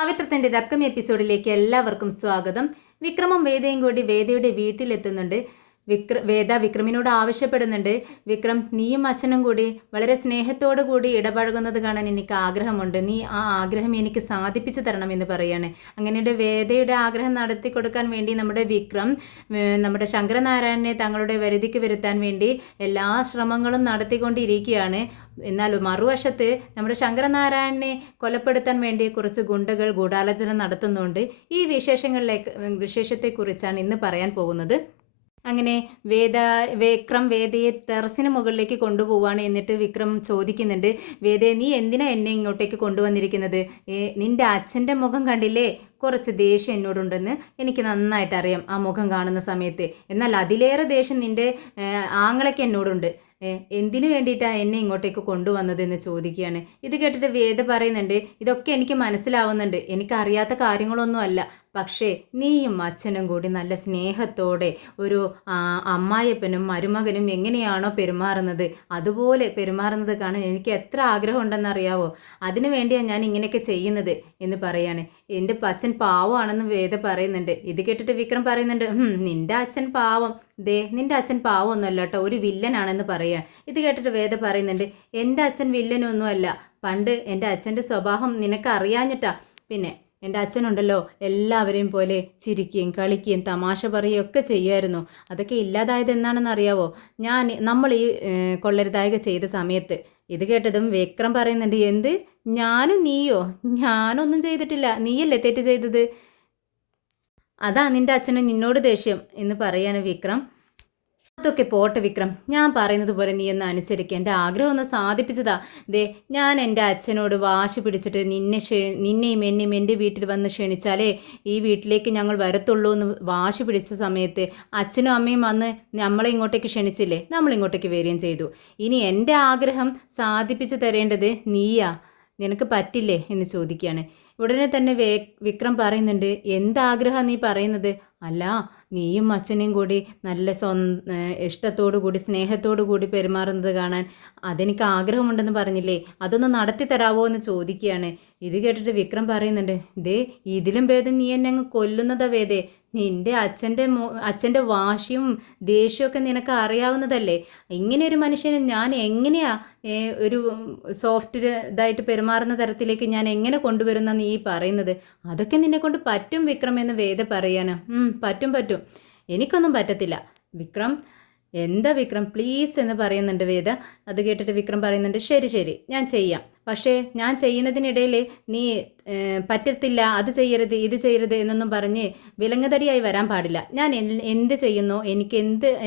പവിത്രത്തിൻ്റെ upcoming എപ്പിസോഡിലേക്ക് എല്ലാവർക്കും സ്വാഗതം. വിക്രമും വേദയും കൂടി വേദയുടെ വീട്ടിലെത്തുന്നുണ്ട്. വേദ വിക്രമിനോട് ആവശ്യപ്പെടുന്നുണ്ട്, വിക്രം നീയും അച്ഛനും കൂടി വളരെ സ്നേഹത്തോടു കൂടി ഇടപഴകുന്നത് കാണാൻ എനിക്ക് ആഗ്രഹമുണ്ട്, നീ ആ ആഗ്രഹം എനിക്ക് സാധിപ്പിച്ചു തരണമെന്ന് പറയാണ്. അങ്ങനെ വേദയുടെ ആഗ്രഹം നടത്തി കൊടുക്കാൻ വേണ്ടി നമ്മുടെ വിക്രം നമ്മുടെ ശങ്കരനാരായണനെ തങ്ങളുടെ വരുതിക്ക് വരുത്താൻ വേണ്ടി എല്ലാ ശ്രമങ്ങളും നടത്തിക്കൊണ്ടിരിക്കുകയാണ്. എന്നാൽ മറുവശത്ത് നമ്മുടെ ശങ്കരനാരായണനെ കൊലപ്പെടുത്താൻ വേണ്ടി കുറച്ച് ഗുണ്ടകൾ ഗൂഢാലോചന നടത്തുന്നുണ്ട്. ഈ വിശേഷത്തെക്കുറിച്ചാണ് ഇന്ന് പറയാൻ പോകുന്നത്. അങ്ങനെ വിക്രം വേദയെ ടെറസിന് മുകളിലേക്ക് കൊണ്ടുപോവാണ്. എന്നിട്ട് വിക്രം ചോദിക്കുന്നുണ്ട്, വേദയെ നീ എന്തിനാ എന്നെ ഇങ്ങോട്ടേക്ക് കൊണ്ടുവന്നിരിക്കുന്നത്? നിന്റെ അച്ഛൻ്റെ മുഖം കണ്ടില്ലേ? കുറച്ച് ദേഷ്യം എന്നോടുണ്ടെന്ന് എനിക്ക് നന്നായിട്ട് അറിയാം ആ മുഖം കാണുന്ന സമയത്ത്. എന്നാൽ അതിലേറെ ദേഷ്യം നിന്റെ ആങ്ങളയ്ക്ക് എന്നോടുണ്ട്. എന്തിനു വേണ്ടിയിട്ടാണ് എന്നെ ഇങ്ങോട്ടേക്ക് കൊണ്ടുവന്നതെന്ന് ചോദിക്കുകയാണ്. ഇത് കേട്ടിട്ട് വേദ പറയുന്നുണ്ട്, ഇതൊക്കെ എനിക്ക് മനസ്സിലാവുന്നുണ്ട്, എനിക്കറിയാത്ത കാര്യങ്ങളൊന്നും അല്ല. പക്ഷേ നീയും അച്ഛനും കൂടി നല്ല സ്നേഹത്തോടെ ഒരു അമ്മായിയപ്പനും മരുമകനും എങ്ങനെയാണോ പെരുമാറുന്നത് അതുപോലെ പെരുമാറുന്നത് കാണാൻ എനിക്ക് എത്ര ആഗ്രഹമുണ്ടെന്നറിയാവോ? അതിനു വേണ്ടിയാണ് ഞാൻ ഇങ്ങനെയൊക്കെ ചെയ്യുന്നത് എന്ന് പറയാണ്. എൻ്റെ അച്ഛൻ പാവമാണെന്ന് വേദ പറയുന്നുണ്ട്. ഇത് കേട്ടിട്ട് വിക്രം പറയുന്നുണ്ട്, നിൻ്റെ അച്ഛൻ പാവം, നിൻ്റെ അച്ഛൻ പാവമൊന്നുമല്ല കേട്ടോ, ഒരു വില്ലനാണെന്ന് പറയാം. ഇത് കേട്ടിട്ട് വേദ പറയുന്നുണ്ട്, എൻ്റെ അച്ഛൻ വില്ലനൊന്നുമല്ല, പണ്ട് എൻ്റെ അച്ഛൻ്റെ സ്വഭാവം നിനക്ക് അറിയാഞ്ഞിട്ടാ. പിന്നെ എൻ്റെ അച്ഛനുണ്ടല്ലോ എല്ലാവരെയും പോലെ ചിരിക്കുകയും കളിക്കുകയും തമാശ പറയുകയും ഒക്കെ ചെയ്യുമായിരുന്നു. അതൊക്കെ ഇല്ലാതായത് എന്നാണെന്ന് അറിയാവോ? നമ്മൾ ഈ കൊള്ളരുതായ്ക ചെയ്ത സമയത്ത്. ഇത് കേട്ടതും വിക്രം പറയുന്നുണ്ട്, എന്ത് ഞാനും നീയോ? ഞാനൊന്നും ചെയ്തിട്ടില്ല, നീയല്ലേ തെറ്റ് ചെയ്തത്, അതാ നിൻ്റെ അച്ഛന് നിന്നോട് ദേഷ്യം എന്ന് പറയാണ് വിക്രം. അതൊക്കെ പോട്ടെ വിക്രം, ഞാൻ പറയുന്നത് പോലെ നീ ഒന്ന് അനുസരിക്കുക, എൻ്റെ ആഗ്രഹം ഒന്ന് സാധിപ്പിച്ചതാ. ഞാൻ എൻ്റെ അച്ഛനോട് വാശി പിടിച്ചിട്ട് നിന്നെയും എന്നെയും എൻ്റെ വീട്ടിൽ വന്ന് ക്ഷണിച്ചാലേ ഈ വീട്ടിലേക്ക് ഞങ്ങൾ വരത്തുള്ളൂ എന്ന് വാശി പിടിച്ച സമയത്ത് അച്ഛനും അമ്മയും വന്ന് നമ്മളെ ഇങ്ങോട്ടേക്ക് ക്ഷണിച്ചില്ലേ, നമ്മളിങ്ങോട്ടേക്ക് വരികയും ചെയ്തു. ഇനി എൻ്റെ ആഗ്രഹം സാധിപ്പിച്ച് തരേണ്ടത് നീയാ, നിനക്ക് പറ്റില്ലേ എന്ന് ചോദിക്കുകയാണ്. ഉടനെ തന്നെ വിക്രം പറയുന്നുണ്ട്, എന്താഗ്രഹം നീ പറയുന്നത്? അല്ല, നീയും അച്ഛനെയും കൂടി നല്ല ഇഷ്ടത്തോടു കൂടി സ്നേഹത്തോടു കൂടി പെരുമാറുന്നത് കാണാൻ അതെനിക്ക് ആഗ്രഹമുണ്ടെന്ന് പറഞ്ഞില്ലേ, അതൊന്ന് നടത്തി തരാവോ എന്ന് ചോദിക്കുകയാണ്. ഇത് കേട്ടിട്ട് വിക്രം പറയുന്നുണ്ട്, ഇതിലും ഭേദം നീ എന്നെ അങ്ങ് കൊല്ലുന്നതാ വേദേ, നിൻ്റെ അച്ഛൻ്റെ വാശിയും ദേഷ്യമൊക്കെ നിനക്ക് അറിയാവുന്നതല്ലേ. ഇങ്ങനെ ഒരു മനുഷ്യന് ഞാൻ എങ്ങനെയാ ഒരു സോഫ്റ്റ് ഇതായിട്ട് പെരുമാറുന്ന തരത്തിലേക്ക് ഞാൻ എങ്ങനെ കൊണ്ടുവരുന്ന നീ പറയുന്നത്? അതൊക്കെ നിന്നെ കൊണ്ട് പറ്റും വിക്രം എന്ന് വേദ പറയാണ്. പറ്റും, എനിക്കൊന്നും പറ്റത്തില്ല വിക്രം. എന്താ വിക്രം പ്ലീസ് എന്ന് പറയുന്നുണ്ട് വേദ. അത് കേട്ടിട്ട് വിക്രം പറയുന്നുണ്ട്, ശരി ഞാൻ ചെയ്യാം, പക്ഷേ ഞാൻ ചെയ്യുന്നതിനിടയിൽ നീ പറ്റത്തില്ല, അത് ചെയ്യരുത് ഇത് ചെയ്യരുത് എന്നൊന്നും പറഞ്ഞ് വിലങ്ങുതടിയായി വരാൻ പാടില്ല. ഞാൻ എന്ത് ചെയ്യുന്നോ, എനിക്ക്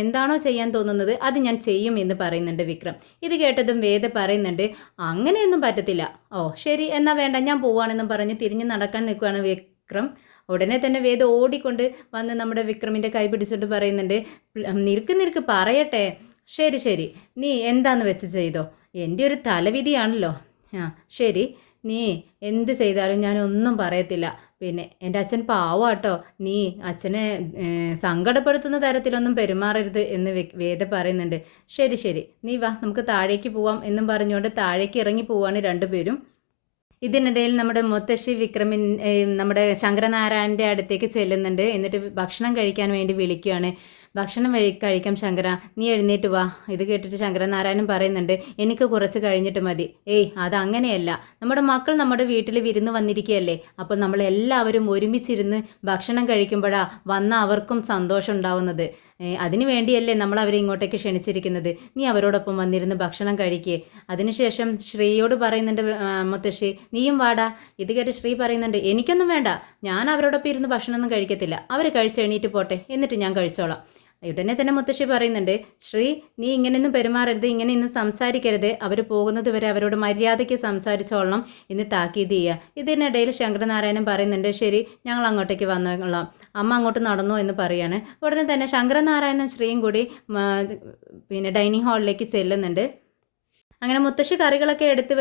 എന്താണോ ചെയ്യാൻ തോന്നുന്നത് അത് ഞാൻ ചെയ്യും എന്ന് പറയുന്നുണ്ട് വിക്രം. ഇത് കേട്ടതും വേദ പറയുന്നുണ്ട്, അങ്ങനെയൊന്നും പറ്റത്തില്ല. ഓ ശരി, എന്നാൽ വേണ്ട, ഞാൻ പോവാണെന്നും പറഞ്ഞ് തിരിഞ്ഞ് നടക്കാൻ നിൽക്കുകയാണ് വിക്രം. ഉടനെ തന്നെ വേദ ഓടിക്കൊണ്ട് വന്ന് നമ്മുടെ വിക്രമിൻ്റെ കൈ പിടിച്ചിട്ട് പറയുന്നുണ്ട്, നിൽക്ക് പറയട്ടെ. ശരി, നീ എന്താന്ന് വെച്ച് ചെയ്തോ, എൻ്റെ ഒരു തലവിധിയാണല്ലോ. ശരി, നീ എന്ത് ചെയ്താലും ഞാനൊന്നും പറയത്തില്ല. പിന്നെ എൻ്റെ അച്ഛൻ പാവാട്ടോ, നീ അച്ഛനെ സങ്കടപ്പെടുത്തുന്ന തരത്തിലൊന്നും പെരുമാറരുത് എന്ന് വേദ പറയുന്നുണ്ട്. ശരി, നീ വാ, നമുക്ക് താഴേക്ക് പോവാം എന്നും പറഞ്ഞുകൊണ്ട് താഴേക്ക് ഇറങ്ങി പോവാണ് രണ്ടുപേരും. ഇതിനിടയിൽ നമ്മുടെ മുത്തശ്ശി നമ്മുടെ ശങ്കരനാരായണൻ്റെ അടുത്തേക്ക് ചെല്ലുന്നുണ്ട്. എന്നിട്ട് ഭക്ഷണം കഴിക്കാൻ വേണ്ടി വിളിക്കുകയാണ്. ഭക്ഷണം കഴിക്കാം ശങ്കര, നീ എഴുന്നേറ്റ് വാ. ഇത് കേട്ടിട്ട് ശങ്കരനാരായണൻ പറയുന്നുണ്ട്, എനിക്ക് കുറച്ച് കഴിഞ്ഞിട്ട് മതി. അതങ്ങനെയല്ല, നമ്മുടെ മക്കൾ നമ്മുടെ വീട്ടിൽ വിരുന്ന് വന്നിരിക്കുകയല്ലേ, അപ്പോൾ നമ്മളെല്ലാവരും ഒരുമിച്ചിരുന്ന് ഭക്ഷണം കഴിക്കുമ്പോഴാണ് വന്ന അവർക്കും സന്തോഷം ഉണ്ടാവുന്നത്. അതിനു വേണ്ടിയല്ലേ നമ്മൾ അവരെ ഇങ്ങോട്ടേക്ക് ക്ഷണിച്ചിരിക്കുന്നത്. നീ അവരോടൊപ്പം വന്നിരുന്ന് ഭക്ഷണം കഴിക്കേ. അതിനുശേഷം ശ്രീയോട് പറയുന്നുണ്ട് മുത്തശ്ശി, നീയും വാടാ. ഇത് കേട്ട് ശ്രീ പറയുന്നുണ്ട്, എനിക്കൊന്നും വേണ്ട, ഞാൻ അവരോടൊപ്പം ഇരുന്ന് ഭക്ഷണമൊന്നും കഴിക്കത്തില്ല, അവർ കഴിച്ച് എണീറ്റ് പോട്ടെ, എന്നിട്ട് ഞാൻ കഴിച്ചോളാം. ഉടനെ തന്നെ മുത്തശ്ശി പറയുന്നുണ്ട്, ശ്രീ നീ ഇങ്ങനെയൊന്നും പെരുമാറരുത്, ഇങ്ങനെയൊന്നും സംസാരിക്കരുത്, അവർ പോകുന്നത് വരെ അവരോട് മര്യാദയ്ക്ക് സംസാരിച്ചോളണം എന്ന് താക്കീത് ചെയ്യുക. ഇതിനിടയിൽ ശങ്കരനാരായണൻ പറയുന്നുണ്ട്, ശരി ഞങ്ങൾ അങ്ങോട്ടേക്ക് വന്നോളാം, അമ്മ അങ്ങോട്ട് നടന്നു എന്ന് പറയാണ്. ഉടനെ തന്നെ ശങ്കരനാരായണൻ ശ്രീയും കൂടി ഡൈനിങ് ഹാളിലേക്ക് ചെല്ലുന്നുണ്ട്. അങ്ങനെ മുത്തശ്ശി കറികളൊക്കെ എടുത്ത്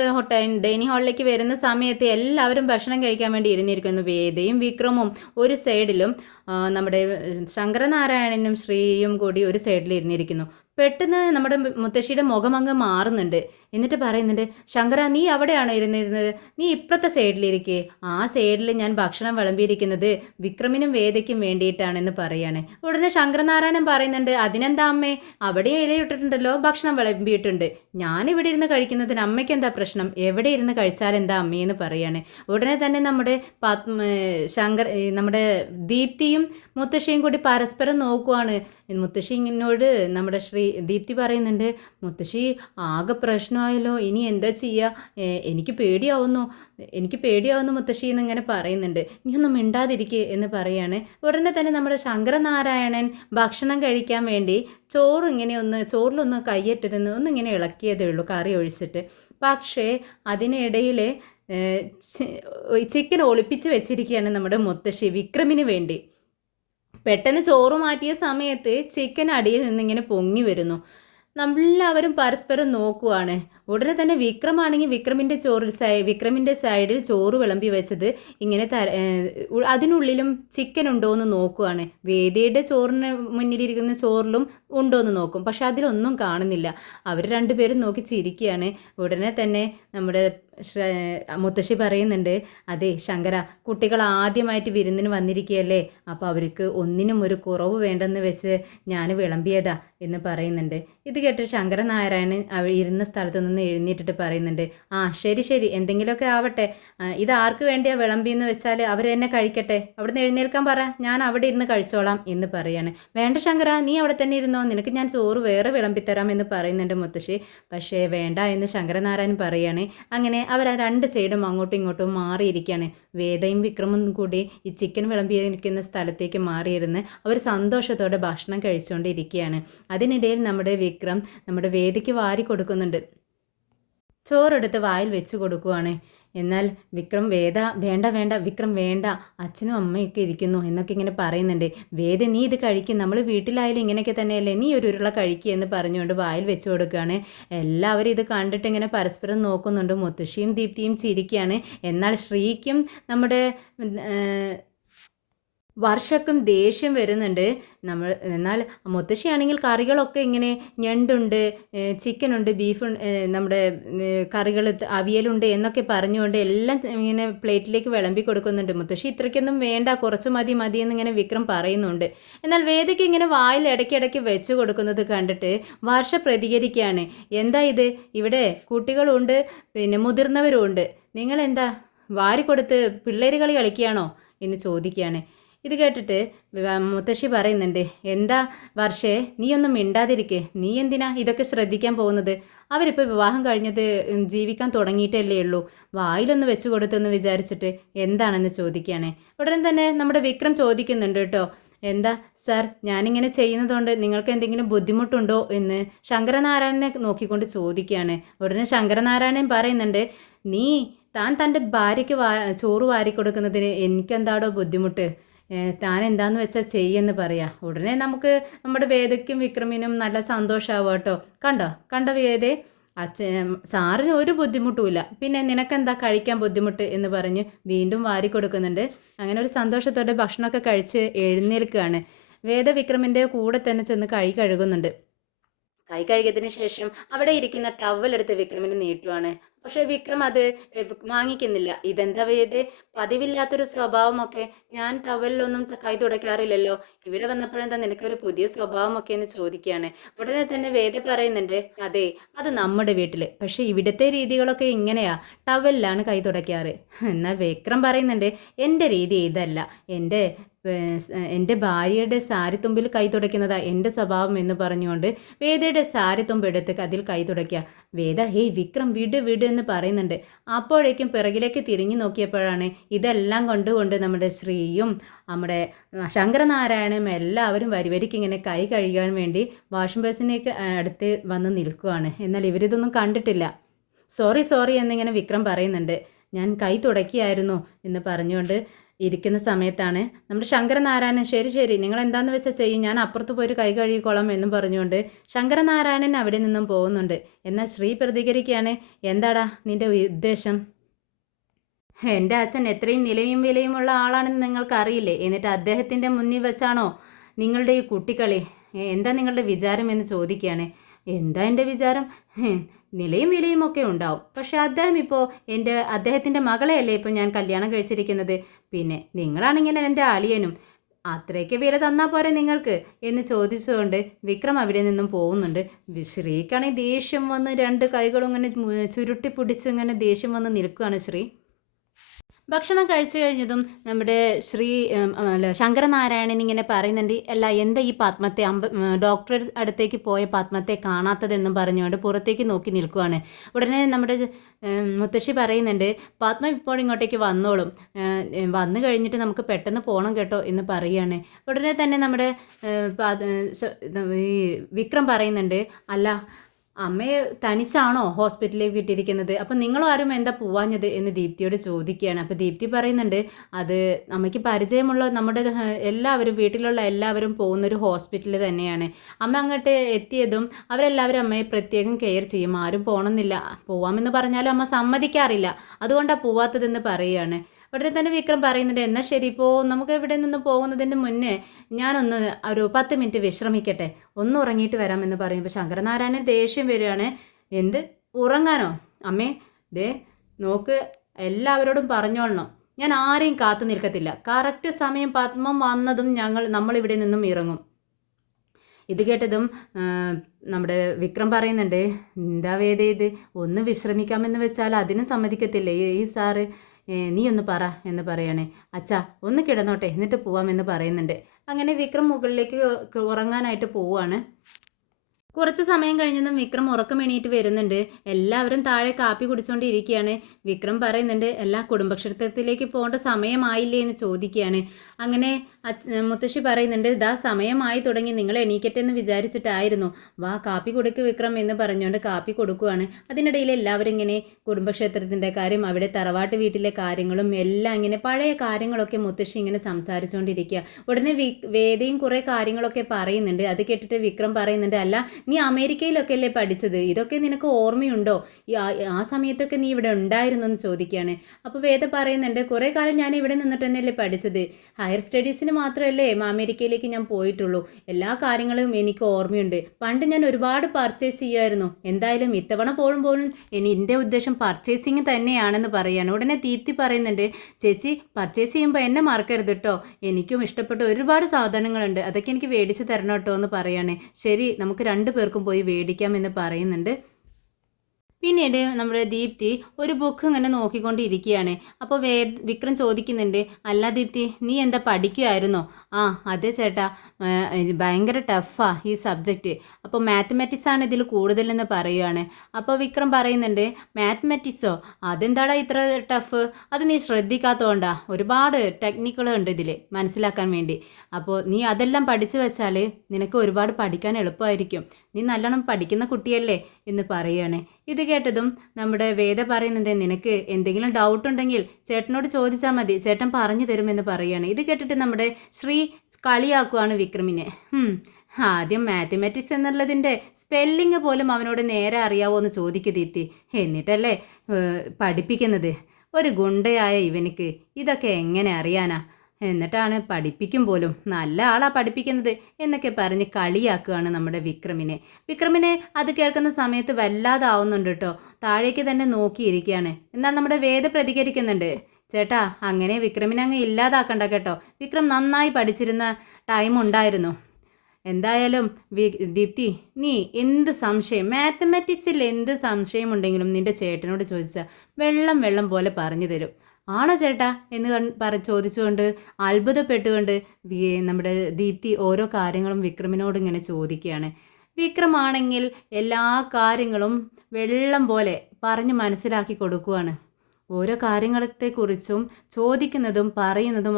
ഡൈനിങ് ഹാളിലേക്ക് വരുന്ന സമയത്ത് എല്ലാവരും ഭക്ഷണം കഴിക്കാൻ വേണ്ടി ഇരുന്നിരിക്കുന്നു. വേദയും വിക്രമും ഒരു സൈഡിലും നമ്മുടെ ശങ്കരനാരായണനും ശ്രീയും കൂടി ഒരു സൈഡിൽ ഇരുന്നിരിക്കുന്നു. പെട്ടെന്ന് നമ്മുടെ മുത്തശ്ശിയുടെ മുഖം അങ്ങ് മാറുന്നുണ്ട്. എന്നിട്ട് പറയുന്നുണ്ട്, "ശങ്കര, നീ അവിടെയാണോ ഇരുന്നിരുന്നത്? നീ ഇപ്പുറത്തെ സൈഡിലിരിക്ക്. ആ സൈഡിൽ ഞാൻ ഭക്ഷണം വിളമ്പിയിരിക്കുന്നത് വിക്രമിനും വേദയ്ക്കും വേണ്ടിയിട്ടാണെന്ന്" പറയാണ്. ഉടനെ ശങ്കരനാരായണൻ പറയുന്നുണ്ട്, "അതിനെന്താ അമ്മേ? അവിടെയും ഇലയിട്ടിട്ടുണ്ടല്ലോ, ഭക്ഷണം വിളമ്പിയിട്ടുണ്ട്. ഞാനിവിടെ ഇരുന്ന് കഴിക്കുന്നതിന് അമ്മയ്ക്ക് എന്താ പ്രശ്നം? എവിടെ ഇരുന്ന് കഴിച്ചാൽ എന്താ അമ്മയെന്ന്" പറയാണ്. ഉടനെ തന്നെ നമ്മുടെ നമ്മുടെ ദീപ്തിയും മുത്തശ്ശിയും കൂടി പരസ്പരം നോക്കുവാണ്. മുത്തശ്ശി ഇങ്ങനോട് നമ്മുടെ ദീപ്തി പറയുന്നുണ്ട്, "മുത്തശ്ശി, ആകെ പ്രശ്നമായല്ലോ, ഇനി എന്താ ചെയ്യുക? എനിക്ക് പേടിയാവുന്നു മുത്തശ്ശി" എന്നിങ്ങനെ പറയുന്നുണ്ട്. "നീ ഒന്നും മിണ്ടാതിരിക്കുക" എന്ന് പറയാണ്. ഉടനെ തന്നെ നമ്മുടെ ശങ്കരനാരായണൻ ഭക്ഷണം കഴിക്കാൻ വേണ്ടി ചോറിലൊന്ന് കൈയിട്ടിരുന്ന് ഒന്നിങ്ങനെ ഇളക്കിയതേ ഉള്ളൂ, കറി ഒഴിച്ചിട്ട്. പക്ഷേ അതിനിടയിൽ ചിക്കൻ ഒളിപ്പിച്ച് വെച്ചിരിക്കുകയാണ് നമ്മുടെ മുത്തശ്ശി വിക്രമിന് വേണ്ടി. പെട്ടെന്ന് ചോറ് മാറ്റിയ സമയത്ത് ചിക്കൻ അടിയിൽ നിന്നിങ്ങനെ പൊങ്ങി വരുന്നു. നമ്മളെല്ലാവരും പരസ്പരം നോക്കുവാണ്. ഉടനെ തന്നെ വിക്രമാണെങ്കിൽ വിക്രമിൻ്റെ സൈഡിൽ ചോറ് വിളമ്പി വെച്ചത് ഇങ്ങനെ അതിനുള്ളിലും ചിക്കൻ ഉണ്ടോ എന്ന് നോക്കുവാണ്. വേദിയുടെ ചോറിന് മുന്നിലിരിക്കുന്ന ചോറിലും ഉണ്ടോ എന്ന് നോക്കും. പക്ഷെ അതിലൊന്നും കാണുന്നില്ല. അവർ രണ്ടുപേരും നോക്കി ചിരിക്കുകയാണ്. ഉടനെ തന്നെ നമ്മുടെ മുത്തശ്ശി പറയുന്നുണ്ട്, "അതെ ശങ്കര, കുട്ടികൾ ആദ്യമായിട്ട് വിരുന്നിന് വന്നിരിക്കുകയല്ലേ, അപ്പോൾ അവർക്ക് ഒന്നിനും ഒരു കുറവ് വേണ്ടെന്ന് വെച്ച് ഞാൻ വിളമ്പിയതാ" എന്ന് പറയുന്നുണ്ട്. ഇത് കേട്ട് ശങ്കരനാരായണൻ ഇരുന്ന സ്ഥലത്ത് നിന്ന് എഴുന്നേറ്റിട്ട് പറയുന്നുണ്ട്, "ആ ശരി ശരി, എന്തെങ്കിലുമൊക്കെ ആവട്ടെ. ഇത് ആർക്ക് വേണ്ടിയാ വിളമ്പിയെന്ന് വെച്ചാൽ അവർ തന്നെ കഴിക്കട്ടെ. അവിടുന്ന് എഴുന്നേൽക്കാൻ പറ, ഞാൻ അവിടെ ഇരുന്ന് കഴിച്ചോളാം" എന്ന് പറയാണ്. "വേണ്ട ശങ്കര, നീ അവിടെ തന്നെ ഇരുന്നോ, നിനക്ക് ഞാൻ ചോറ് വേറെ വിളമ്പിത്തരാം" എന്ന് പറയുന്നുണ്ട് മുത്തശ്ശി. പക്ഷേ വേണ്ട എന്ന് ശങ്കരനാരായണൻ പറയാണ്. അങ്ങനെ അവർ ആ രണ്ട് സൈഡും അങ്ങോട്ടും ഇങ്ങോട്ടും മാറിയിരിക്കുകയാണ്. വേദയും വിക്രമും കൂടി ഈ ചിക്കൻ വിളമ്പിയിരിക്കുന്ന സ്ഥലത്തേക്ക് മാറിയിരുന്ന് അവർ സന്തോഷത്തോടെ ഭക്ഷണം കഴിച്ചുകൊണ്ടിരിക്കുകയാണ്. അതിനിടയിൽ നമ്മുടെ വിക്രം നമ്മുടെ വേദിക്ക് വാരി കൊടുക്കുന്നുണ്ട്. ചോറെടുത്ത് വായിൽ വെച്ച് കൊടുക്കുവാണ്. എന്നാൽ വിക്രം വേണ്ട വേണ്ട വിക്രം വേണ്ട, അച്ഛനും അമ്മയൊക്കെ ഇരിക്കുന്നു എന്നൊക്കെ ഇങ്ങനെ പറയുന്നുണ്ട്. വേദ, നീ ഇത് കഴിക്കും, നമ്മൾ വീട്ടിലായാലും ഇങ്ങനെയൊക്കെ തന്നെയല്ലേ, നീ ഒരു ഉരുള കഴിക്കുക എന്ന് പറഞ്ഞുകൊണ്ട് വായിൽ വെച്ച് കൊടുക്കുകയാണ്. എല്ലാവരും ഇത് കണ്ടിട്ട് ഇങ്ങനെ പരസ്പരം നോക്കുന്നുണ്ട്. മുത്തശ്ശിയും ദീപ്തിയും ചിരിക്കുകയാണ്. എന്നാൽ ശ്രീക്കും നമ്മുടെ വർഷക്കും ദേഷ്യം വരുന്നുണ്ട്. എന്നാൽ മുത്തശ്ശിയാണെങ്കിൽ കറികളൊക്കെ ഇങ്ങനെ ഞണ്ടുണ്ട്, ചിക്കനുണ്ട്, നമ്മുടെ കറികൾ അവിയലുണ്ട് എന്നൊക്കെ പറഞ്ഞുകൊണ്ട് എല്ലാം ഇങ്ങനെ പ്ലേറ്റിലേക്ക് വിളമ്പി കൊടുക്കുന്നുണ്ട്. മുത്തശ്ശി ഇത്രയ്ക്കൊന്നും വേണ്ട, കുറച്ച് മതി എന്നിങ്ങനെ വിക്രം പറയുന്നുണ്ട്. എന്നാൽ വേദയ്ക്ക് ഇങ്ങനെ വായിൽ ഇടയ്ക്കിടയ്ക്ക് വെച്ച് കൊടുക്കുന്നത് കണ്ടിട്ട് വർഷ പ്രതികരിക്കുകയാണ്. "എന്താ ഇത്? ഇവിടെ കുട്ടികളുണ്ട്, പിന്നെ മുതിർന്നവരുമുണ്ട്. നിങ്ങളെന്താ വാരിക്കൊടുത്ത് പിള്ളേർ കളി കളിക്കുകയാണോ" എന്ന് ചോദിക്കുകയാണ്. ഇത് കേട്ടിട്ട് മുത്തശ്ശി പറയുന്നുണ്ട്, "എന്താ വർഷേ, നീ ഒന്നും മിണ്ടാതിരിക്കേ, നീ എന്തിനാ ഇതൊക്കെ ശ്രദ്ധിക്കാൻ പോകുന്നത്? അവരിപ്പോൾ വിവാഹം കഴിഞ്ഞത് ജീവിക്കാൻ തുടങ്ങിയിട്ടല്ലേ ഉള്ളൂ, വായിലൊന്ന് വെച്ച് കൊടുത്തെന്ന് വിചാരിച്ചിട്ട് എന്താണെന്ന് ചോദിക്കുകയാണ്. ഉടനെ തന്നെ നമ്മുടെ വിക്രം ചോദിക്കുന്നുണ്ട് കേട്ടോ, "എന്താ സർ, ഞാനിങ്ങനെ ചെയ്യുന്നതുകൊണ്ട് നിങ്ങൾക്ക് എന്തെങ്കിലും ബുദ്ധിമുട്ടുണ്ടോ" എന്ന് ശങ്കരനാരായണനെ നോക്കിക്കൊണ്ട് ചോദിക്കുകയാണ്. ഉടനെ ശങ്കരനാരായണൻ പറയുന്നുണ്ട്, താൻ തൻ്റെ ഭാര്യയ്ക്ക് ചോറ് വാരിക്കൊടുക്കുന്നതിന് എനിക്കെന്താടോ ബുദ്ധിമുട്ട്? താൻ എന്താന്ന് വെച്ചാൽ ചെയ്യെന്ന് പറയാ. ഉടനെ നമുക്ക് നമ്മുടെ വേദയ്ക്കും വിക്രമിനും നല്ല സന്തോഷമാവും കേട്ടോ. കണ്ടോ വേദേ, സാറിന് ഒരു ബുദ്ധിമുട്ടുമില്ല, പിന്നെ നിനക്കെന്താ കഴിക്കാൻ ബുദ്ധിമുട്ട് എന്ന് പറഞ്ഞ് വീണ്ടും വാരി കൊടുക്കുന്നുണ്ട്. അങ്ങനെ ഒരു സന്തോഷത്തോടെ ഭക്ഷണമൊക്കെ കഴിച്ച് എഴുന്നേൽക്കുകയാണ്. വേദ വിക്രമിൻ്റെ കൂടെ തന്നെ ചെന്ന് കൈ കഴുകുന്നുണ്ട്. കൈ കഴുകിയതിന് ശേഷം അവിടെ ഇരിക്കുന്ന ടവലെടുത്ത് വിക്രമിന് നീട്ടുവാണ്. പക്ഷെ വിക്രം അത് വാങ്ങിക്കുന്നില്ല. "ഇതെന്താ വേദേ, പതിവില്ലാത്തൊരു സ്വഭാവമൊക്കെ? ഞാൻ ടവലിലൊന്നും കൈ തുടയ്ക്കാറില്ലല്ലോ, ഇവിടെ വന്നപ്പോഴെന്താ നിനക്കൊരു പുതിയ സ്വഭാവമൊക്കെ" എന്ന് ചോദിക്കുകയാണ്. ഉടനെ തന്നെ വേദ പറയുന്നുണ്ട്, "അതെ, അത് നമ്മുടെ വീട്ടിൽ, പക്ഷെ ഇവിടുത്തെ രീതികളൊക്കെ ഇങ്ങനെയാ, ടവലിലാണ് കൈ തുടയ്ക്കാറ്." എന്നാൽ വിക്രം പറയുന്നുണ്ട്, "എൻ്റെ രീതി ഇതല്ല, എൻ്റെ ഭാര്യയുടെ സാരിത്തുമ്പിൽ കൈ തുടയ്ക്കുന്നതാ എൻ്റെ സ്വഭാവം" എന്ന് പറഞ്ഞുകൊണ്ട് വേദയുടെ സാരിത്തുമ്പ് എടുത്ത് അതിൽ കൈ തുടയ്ക്കുക. വേദ, "ഹേയ് വിക്രം, വിട്" എന്ന് പറയുന്നുണ്ട്. അപ്പോഴേക്കും പിറകിലേക്ക് തിരിഞ്ഞു നോക്കിയപ്പോഴാണ് ഇതെല്ലാം കൊണ്ടുകൊണ്ട് നമ്മുടെ ശ്രീയും നമ്മുടെ ശങ്കരനാരായണനും എല്ലാവരും വരിവരിക്ക് ഇങ്ങനെ കൈ കഴുകാൻ വേണ്ടി വാഷിംഗ് ബേസിനേക്ക് അടുത്ത് വന്ന് നിൽക്കുകയാണ്. എന്നാൽ ഇവരിതൊന്നും കണ്ടിട്ടില്ല. സോറി" എന്നിങ്ങനെ വിക്രം പറയുന്നുണ്ട്. "ഞാൻ കൈ തുടയ്ക്കുകയായിരുന്നു" എന്ന് പറഞ്ഞുകൊണ്ട് ഇരിക്കുന്ന സമയത്താണ് നമ്മുടെ ശങ്കരനാരായണൻ, "ശരി നിങ്ങൾ എന്താണെന്ന് വെച്ചാൽ ചെയ്യും, ഞാൻ അപ്പുറത്ത് പോയിട്ട് കൈ കഴുകിക്കോളാം" എന്നും പറഞ്ഞുകൊണ്ട് ശങ്കരനാരായണൻ അവിടെ നിന്നും പോകുന്നുണ്ട്. എന്നാൽ ശ്രീ പ്രതികരിക്കുകയാണ്, "എന്താടാ നിൻ്റെ ഉദ്ദേശം? എൻ്റെ അച്ഛൻ എത്രയും നിലയും വിലയുമുള്ള ആളാണെന്ന് നിങ്ങൾക്കറിയില്ലേ, എന്നിട്ട് അദ്ദേഹത്തിൻ്റെ മുന്നിൽ വെച്ചാണോ നിങ്ങളുടെ ഈ കുട്ടിക്കളി? എന്താ നിങ്ങളുടെ വിചാരം എന്ന് ചോദിക്കുകയാണ്. എന്താ എൻ്റെ വിചാരം? നിലയും വിലയും ഒക്കെ ഉണ്ടാവും. പക്ഷെ അദ്ദേഹം ഇപ്പോൾ അദ്ദേഹത്തിൻ്റെ മകളെയല്ലേ ഇപ്പോൾ ഞാൻ കല്യാണം കഴിച്ചിരിക്കുന്നത്. പിന്നെ നിങ്ങളാണിങ്ങനെ എൻ്റെ അളിയനും. അത്രയ്ക്ക് വില തന്നാൽ പോരെ നിങ്ങൾക്ക് എന്ന് ചോദിച്ചുകൊണ്ട് വിക്രം അവിടെ നിന്നും പോകുന്നുണ്ട്. ശ്രീക്കാണെങ്കിൽ ദേഷ്യം വന്ന് രണ്ട് കൈകളും ഇങ്ങനെ ചുരുട്ടി പിടിച്ച് ഇങ്ങനെ ദേഷ്യം വന്ന് നിൽക്കുകയാണ് ശ്രീ. ഭക്ഷണം കഴിച്ചു കഴിഞ്ഞതും നമ്മുടെ അല്ല ശങ്കരനാരായണൻ ഇങ്ങനെ പറയുന്നുണ്ട്, അല്ല എന്താ ഈ പത്മത്തെ ഡോക്ടർ അടുത്തേക്ക് പോയ പത്മത്തെ കാണാത്തതെന്നും പറഞ്ഞുകൊണ്ട് പുറത്തേക്ക് നോക്കി നിൽക്കുവാണ്. ഉടനെ നമ്മുടെ മുത്തശ്ശി പറയുന്നുണ്ട്, പത്മ ഇപ്പോൾ ഇങ്ങോട്ടേക്ക് വന്നോളും, വന്നു കഴിഞ്ഞിട്ട് നമുക്ക് പെട്ടെന്ന് പോകണം കേട്ടോ എന്ന് പറയുകയാണ്. ഉടനെ തന്നെ നമ്മുടെ ഈ വിക്രം പറയുന്നുണ്ട്, അല്ല അമ്മയെ തനിച്ചാണോ ഹോസ്പിറ്റലിലേക്ക് വിട്ടിരിക്കുന്നത്? അപ്പം നിങ്ങളും ആരും എന്താ പോവാഞ്ഞത് എന്ന് ദീപ്തിയോട് ചോദിക്കുകയാണ്. അപ്പോൾ ദീപ്തി പറയുന്നുണ്ട്, അത് അമ്മയ്ക്ക് പരിചയമുള്ള നമ്മുടെ എല്ലാവരും വീട്ടിലുള്ള എല്ലാവരും പോകുന്നൊരു ഹോസ്പിറ്റൽ തന്നെയാണ്. അമ്മ അങ്ങോട്ട് എത്തിയതും അവരെല്ലാവരും അമ്മയെ പ്രത്യേകം കെയർ ചെയ്യും. ആരും പോകണമെന്നില്ല, പോവാമെന്ന് പറഞ്ഞാലും അമ്മ സമ്മതിക്കാറില്ല, അതുകൊണ്ടാണ് പോവാത്തതെന്ന് പറയുകയാണ്. ഉടനെ തന്നെ വിക്രം പറയുന്നുണ്ട്, എന്നാൽ ശരി, ഇപ്പോൾ നമുക്ക് ഇവിടെ നിന്ന് പോകുന്നതിന് മുന്നേ ഞാനൊന്ന് ഒരു 10 മിനിറ്റ് വിശ്രമിക്കട്ടെ, ഒന്ന് ഉറങ്ങിയിട്ട് വരാമെന്ന് പറയുമ്പോൾ ശങ്കരനാരായണൻ ദേഷ്യം വരികയാണ്. എന്ത് ഉറങ്ങാനോ? അമ്മേ ദേ നോക്ക്, എല്ലാവരോടും പറഞ്ഞോളണം, ഞാൻ ആരെയും കാത്തു നിൽക്കത്തില്ല. കറക്റ്റ് സമയം പത്മം വന്നതും നമ്മളിവിടെ നിന്നും ഇറങ്ങും. ഇത് കേട്ടതും നമ്മുടെ വിക്രം പറയുന്നുണ്ട്, എന്താ വേദ ഇത്, ഒന്ന് വിശ്രമിക്കാമെന്ന് വെച്ചാൽ അതിനും സമ്മതിക്കത്തില്ലേ ഈ സാറ്? നീ ഒന്ന് പറ എന്ന് പറയണേ. അച്ഛാ ഒന്ന് കിടന്നോട്ടെ എന്നിട്ട് പോവാമെന്ന് പറയുന്നുണ്ട്. അങ്ങനെ വിക്രം മുകളിലേക്ക് ഉറങ്ങാനായിട്ട് പോവുകയാണ്. കുറച്ച് സമയം കഴിഞ്ഞതും വിക്രം ഉറക്കം എണീറ്റ് വരുന്നുണ്ട്. എല്ലാവരും താഴെ കാപ്പി കുടിച്ചുകൊണ്ടിരിക്കുകയാണ്. വിക്രം പറയുന്നുണ്ട്, എല്ലാ കുടുംബക്ഷേത്രത്തിലേക്ക് പോകേണ്ട സമയമായില്ലേ എന്ന് ചോദിക്കുകയാണ്. അങ്ങനെ മുത്തശ്ശി പറയുന്നുണ്ട്, ഇതാ സമയമായി തുടങ്ങി, നിങ്ങൾ എണീക്കട്ടെ എന്ന് വിചാരിച്ചിട്ടായിരുന്നു, വാ കാപ്പി കൊടുക്ക് വിക്രം എന്ന് പറഞ്ഞുകൊണ്ട് കാപ്പി കൊടുക്കുകയാണ്. അതിനിടയിൽ എല്ലാവരും ഇങ്ങനെ കുടുംബക്ഷേത്രത്തിൻ്റെ കാര്യം, അവിടെ തറവാട്ട് വീട്ടിലെ കാര്യങ്ങളും എല്ലാം ഇങ്ങനെ പഴയ കാര്യങ്ങളൊക്കെ മുത്തശ്ശി ഇങ്ങനെ സംസാരിച്ചുകൊണ്ടിരിക്കുക. ഉടനെ വേദയും കുറേ കാര്യങ്ങളൊക്കെ പറയുന്നുണ്ട്. അത് കേട്ടിട്ട് വിക്രം പറയുന്നുണ്ട്, അല്ല നീ അമേരിക്കയിലൊക്കെ അല്ലേ പഠിച്ചത്, ഇതൊക്കെ നിനക്ക് ഓർമ്മയുണ്ടോ? ആ സമയത്തൊക്കെ നീ ഇവിടെ ഉണ്ടായിരുന്നു എന്ന് ചോദിക്കുകയാണ്. അപ്പോൾ വേദ പറയുന്നുണ്ട്, കുറേ കാലം ഞാൻ ഇവിടെ നിന്നിട്ട് തന്നെയല്ലേ പഠിച്ചത്, ഹയർ സ്റ്റഡീസിന് മാത്രമല്ലേ അമേരിക്കയിലേക്ക് ഞാൻ പോയിട്ടുള്ളൂ, എല്ലാ കാര്യങ്ങളും എനിക്ക് ഓർമ്മയുണ്ട്. പണ്ട് ഞാൻ ഒരുപാട് പർച്ചേസ് ചെയ്യുമായിരുന്നു, എന്തായാലും ഇത്തവണ പോകുമ്പോഴും എൻ്റെ ഉദ്ദേശം പർച്ചേസിങ് തന്നെയാണെന്ന് പറയുകയാണ്. ഉടനെ ദീപ്തി പറയുന്നുണ്ട്, ചേച്ചി പർച്ചേസ് ചെയ്യുമ്പോൾ എന്നെ മറക്കരുത് കേട്ടോ, എനിക്കും ഇഷ്ടപ്പെട്ട ഒരുപാട് സാധനങ്ങളുണ്ട്, അതൊക്കെ എനിക്ക് മേടിച്ച് തരണം കേട്ടോ എന്ന് പറയുകയാണ്. ശരി, നമുക്ക് 2 പേർക്കും പോയി മേടിക്കാമെന്ന് പറയുന്നുണ്ട്. പിന്നീട് നമ്മുടെ ദീപ്തി ഒരു ബുക്ക് ഇങ്ങനെ നോക്കിക്കൊണ്ടിരിക്കുകയാണ്. അപ്പോൾ വിക്രം ചോദിക്കുന്നുണ്ട്, അല്ല ദീപ്തി നീ എന്താ പഠിക്കുമായിരുന്നോ? ആ അതെ ചേട്ടാ, ഭയങ്കര ടഫാ ഈ സബ്ജക്റ്റ്, അപ്പോൾ മാത്തമാറ്റിക്സ് ആണ് ഇതിൽ കൂടുതലെന്ന് പറയുകയാണ്. അപ്പോൾ വിക്രം പറയുന്നുണ്ട്, മാത്തമാറ്റിക്സോ, അതെന്താടാ ഇത്ര ടഫ്? അത് നീ ശ്രദ്ധിക്കാത്തതുകൊണ്ടാ, ഒരുപാട് ടെക്നിക്കുകളുണ്ട് ഇതിൽ മനസ്സിലാക്കാൻ വേണ്ടി. അപ്പോൾ നീ അതെല്ലാം പഠിച്ചു വെച്ചാൽ നിനക്ക് ഒരുപാട് പഠിക്കാൻ എളുപ്പമായിരിക്കും, നീ നല്ലോണം പഠിക്കുന്ന കുട്ടിയല്ലേ എന്ന് പറയുകയാണ്. ഇത് കേട്ടതും നമ്മുടെ വേദ പറയുന്നുണ്ട്, നിനക്ക് എന്തെങ്കിലും ഡൗട്ട് ഉണ്ടെങ്കിൽ ചേട്ടനോട് ചോദിച്ചാൽ മതി, ചേട്ടൻ പറഞ്ഞു തരുമെന്ന് പറയുകയാണ്. ഇത് കേട്ടിട്ട് നമ്മുടെ ശ്രീ കളിയാക്കുവാണ് വിക്രമിനെ. ആദ്യം മാത്തമാറ്റിക്സ് എന്നുള്ളതിൻ്റെ സ്പെല്ലിങ് പോലും അവനോട് നേരെ അറിയാവോ എന്ന് ചോദിക്കുക ദീപ്തി, എന്നിട്ടല്ലേ പഠിപ്പിക്കുന്നത്. ഒരു ഗുണ്ടയായ ഇവനിക്ക് ഇതൊക്കെ എങ്ങനെ അറിയാനാ? എന്നിട്ടാണ് പഠിപ്പിക്കും പോലും, നല്ല ആളാ പഠിപ്പിക്കുന്നത് എന്നൊക്കെ പറഞ്ഞ് കളിയാക്കുകയാണ് നമ്മുടെ വിക്രമിനെ അത് കേൾക്കുന്ന സമയത്ത് വല്ലാതാവുന്നുണ്ട് കേട്ടോ. താഴേക്ക് തന്നെ നോക്കിയിരിക്കുകയാണ്. എന്നാൽ നമ്മുടെ വേദ പ്രതികരിക്കുന്നുണ്ട്, ചേട്ടാ അങ്ങനെ വിക്രമിനെ അങ്ങ് ഇല്ലാതാക്കണ്ട കേട്ടോ, വിക്രം നന്നായി പഠിച്ചിരുന്ന ടൈം ഉണ്ടായിരുന്നു. എന്തായാലും ദീപ്തി നീ എന്ത് സംശയം, മാത്തമാറ്റിക്സിൽ എന്ത് സംശയമുണ്ടെങ്കിലും നിൻ്റെ ചേട്ടനോട് ചോദിച്ചാൽ വെള്ളം പോലെ പറഞ്ഞു തരും. ആണോ ചേട്ടാ എന്ന് ചോദിച്ചുകൊണ്ട് അത്ഭുതപ്പെട്ടുകൊണ്ട് നമ്മുടെ ദീപ്തി ഓരോ കാര്യങ്ങളും വിക്രമിനോട് ഇങ്ങനെ ചോദിക്കുകയാണ്. വിക്രമാണെങ്കിൽ എല്ലാ കാര്യങ്ങളും വെള്ളം പോലെ പറഞ്ഞ് മനസ്സിലാക്കി കൊടുക്കുകയാണ്. ഓരോ കാര്യങ്ങളെക്കുറിച്ചും ചോദിക്കുന്നതും പറയുന്നതും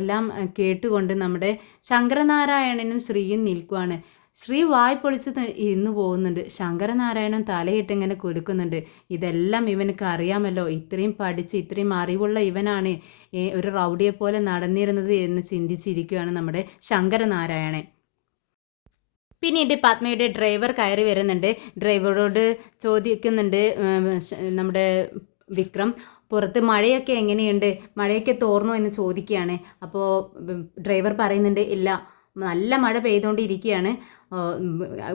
എല്ലാം കേട്ടുകൊണ്ട് നമ്മുടെ ശങ്കരനാരായണനും ശ്രീയും നിൽക്കുവാണ്. ശ്രീ വായ് പൊളിച്ച് ഇരുന്നു പോകുന്നുണ്ട്. ശങ്കരനാരായണൻ തലയിട്ടിങ്ങനെ കുലുക്കുന്നുണ്ട്. ഇതെല്ലാം ഇവനക്ക് അറിയാമല്ലോ, ഇത്രയും പഠിച്ച് ഇത്രയും അറിവുള്ള ഇവനാണ് ഒരു റൗഡിയെ പോലെ നടന്നിരുന്നത് എന്ന് ചിന്തിച്ചിരിക്കുകയാണ് നമ്മുടെ ശങ്കരനാരായണൻ. പിന്നീട് പത്മയുടെ ഡ്രൈവർ കയറി വരുന്നുണ്ട്. ഡ്രൈവറോട് ചോദിക്കുന്നുണ്ട് നമ്മുടെ വിക്രം, പുറത്ത് മഴയൊക്കെ എങ്ങനെയുണ്ട്, മഴയൊക്കെ തോർന്നോ എന്ന് ചോദിക്കുകയാണ്. അപ്പോൾ ഡ്രൈവർ പറയുന്നുണ്ട്, ഇല്ല നല്ല മഴ പെയ്തുകൊണ്ടിരിക്കുകയാണ്.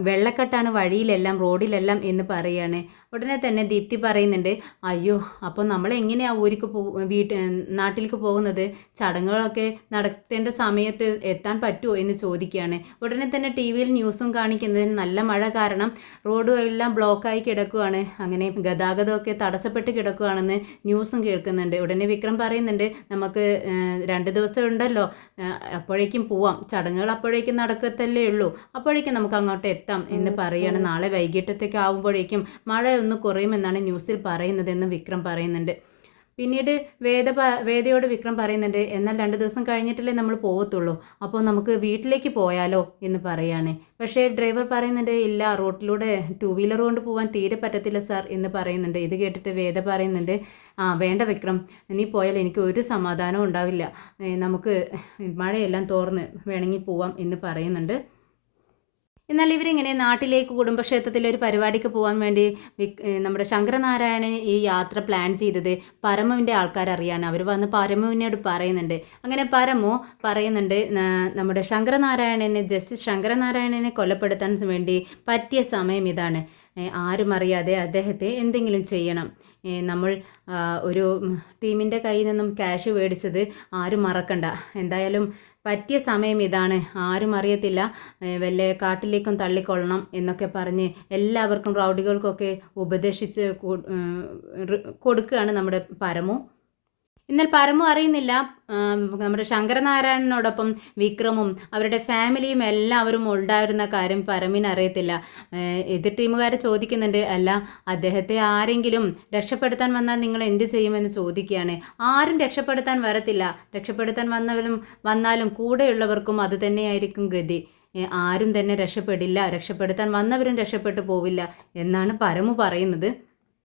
വെള്ളക്കെട്ടാണ് വഴിയിലെല്ലാം റോഡിലെല്ലാം എന്ന് പറയുകയാണ്. ഉടനെ തന്നെ ദീപ്തി പറയുന്നുണ്ട്, അയ്യോ അപ്പോൾ നമ്മൾ എങ്ങനെയാണ് ഊരിക്ക് നാട്ടിലേക്ക് പോകുന്നത്, ചടങ്ങുകളൊക്കെ നടത്തേണ്ട സമയത്ത് എത്താൻ പറ്റുമോ എന്ന് ചോദിക്കുകയാണ്. ഉടനെ തന്നെ ടി വിയിൽ ന്യൂസും കാണിക്കുന്നത് നല്ല മഴ കാരണം റോഡ് എല്ലാം ബ്ലോക്കായി കിടക്കുകയാണ്, അങ്ങനെ ഗതാഗതമൊക്കെ തടസ്സപ്പെട്ട് കിടക്കുകയാണെന്ന് ന്യൂസും കേൾക്കുന്നുണ്ട്. ഉടനെ വിക്രം പറയുന്നുണ്ട്, നമുക്ക് 2 ദിവസം ഉണ്ടല്ലോ, അപ്പോഴേക്കും പോവാം, ചടങ്ങുകൾ അപ്പോഴേക്കും നടക്കത്തല്ലേ ഉള്ളൂ, അപ്പോഴേക്കും നമുക്ക് അങ്ങോട്ട് എത്താം എന്ന് പറയുകയാണ്. നാളെ വൈകിട്ടത്തേക്ക് ആകുമ്പോഴേക്കും മഴ ഒന്ന് കുറയുമെന്നാണ് ന്യൂസിൽ പറയുന്നതെന്ന് വിക്രം പറയുന്നുണ്ട്. പിന്നീട് വേദയോട് വിക്രം പറയുന്നുണ്ട്, എന്നാൽ 2 ദിവസം കഴിഞ്ഞിട്ടല്ലേ നമ്മൾ പോകത്തുള്ളൂ, അപ്പോൾ നമുക്ക് വീട്ടിലേക്ക് പോയാലോ എന്ന് പറയാണ്. പക്ഷേ ഡ്രൈവർ പറയുന്നുണ്ട്, ഇല്ല, റോട്ടിലൂടെ 2 വീലർ കൊണ്ട് പോകാൻ തീരെ പറ്റത്തില്ല സാർ എന്ന് പറയുന്നുണ്ട്. ഇത് കേട്ടിട്ട് വേദ പറയുന്നുണ്ട്, വേണ്ട വിക്രം, നീ പോയാൽ എനിക്ക് ഒരു സമാധാനവും ഉണ്ടാവില്ല, നമുക്ക് മഴയെല്ലാം തോർന്ന് വേണമെങ്കിൽ പോവാം എന്ന് പറയുന്നുണ്ട്. എന്നാൽ ഇവരിങ്ങനെ നാട്ടിലേക്ക് കുടുംബക്ഷേത്രത്തിലെ ഒരു പരിപാടിക്ക് പോകാൻ വേണ്ടി നമ്മുടെ ശങ്കരനാരായണൻ ഈ യാത്ര പ്ലാൻ ചെയ്തത് പരമുവിൻ്റെ ആൾക്കാരറിയാണ്. അവർ വന്ന് പരമുവിനോട് പറയുന്നുണ്ട്. അങ്ങനെ പരമു പറയുന്നുണ്ട്, നമ്മുടെ ജസ്റ്റിസ് ശങ്കരനാരായണനെ കൊലപ്പെടുത്താൻ വേണ്ടി പറ്റിയ സമയം ഇതാണ്, ആരും അറിയാതെ അദ്ദേഹത്തെ എന്തെങ്കിലും ചെയ്യണം. നമ്മൾ ഒരു ടീമിൻ്റെ കയ്യിൽ നിന്നും ക്യാഷ് മേടിച്ചത് ആരും മറക്കണ്ട, എന്തായാലും പറ്റിയ സമയം ഇതാണ്, ആരും അറിയത്തില്ല, വല്ല കാട്ടിലേക്കും തള്ളിക്കൊള്ളണം എന്നൊക്കെ പറഞ്ഞ് എല്ലാവർക്കും റൗഡികൾക്കൊക്കെ ഉപദേശിച്ച് കൊടുക്കുകയാണ് നമ്മുടെ പരമു. എന്നാൽ പരമു അറിയുന്നില്ല, നമ്മുടെ ശങ്കരനാരായണനോടൊപ്പം വിക്രമും അവരുടെ ഫാമിലിയും എല്ലാവരും ഉണ്ടായിരുന്ന കാര്യം പരമിന് അറിയത്തില്ല. എതിർ ടീമുകാർ ചോദിക്കുന്നുണ്ട്, അല്ല അദ്ദേഹത്തെ ആരെങ്കിലും രക്ഷപ്പെടുത്താൻ വന്നാൽ നിങ്ങൾ എന്ത് ചെയ്യുമെന്ന് ചോദിക്കുകയാണ്. ആരും രക്ഷപ്പെടുത്താൻ വരത്തില്ല, രക്ഷപ്പെടുത്താൻ വന്നാലും കൂടെയുള്ളവർക്കും അത് തന്നെയായിരിക്കും ഗതി, ആരും തന്നെ രക്ഷപ്പെടില്ല, രക്ഷപ്പെടുത്താൻ വന്നവരും രക്ഷപ്പെട്ടു പോവില്ല എന്നാണ് പരമു പറയുന്നത്.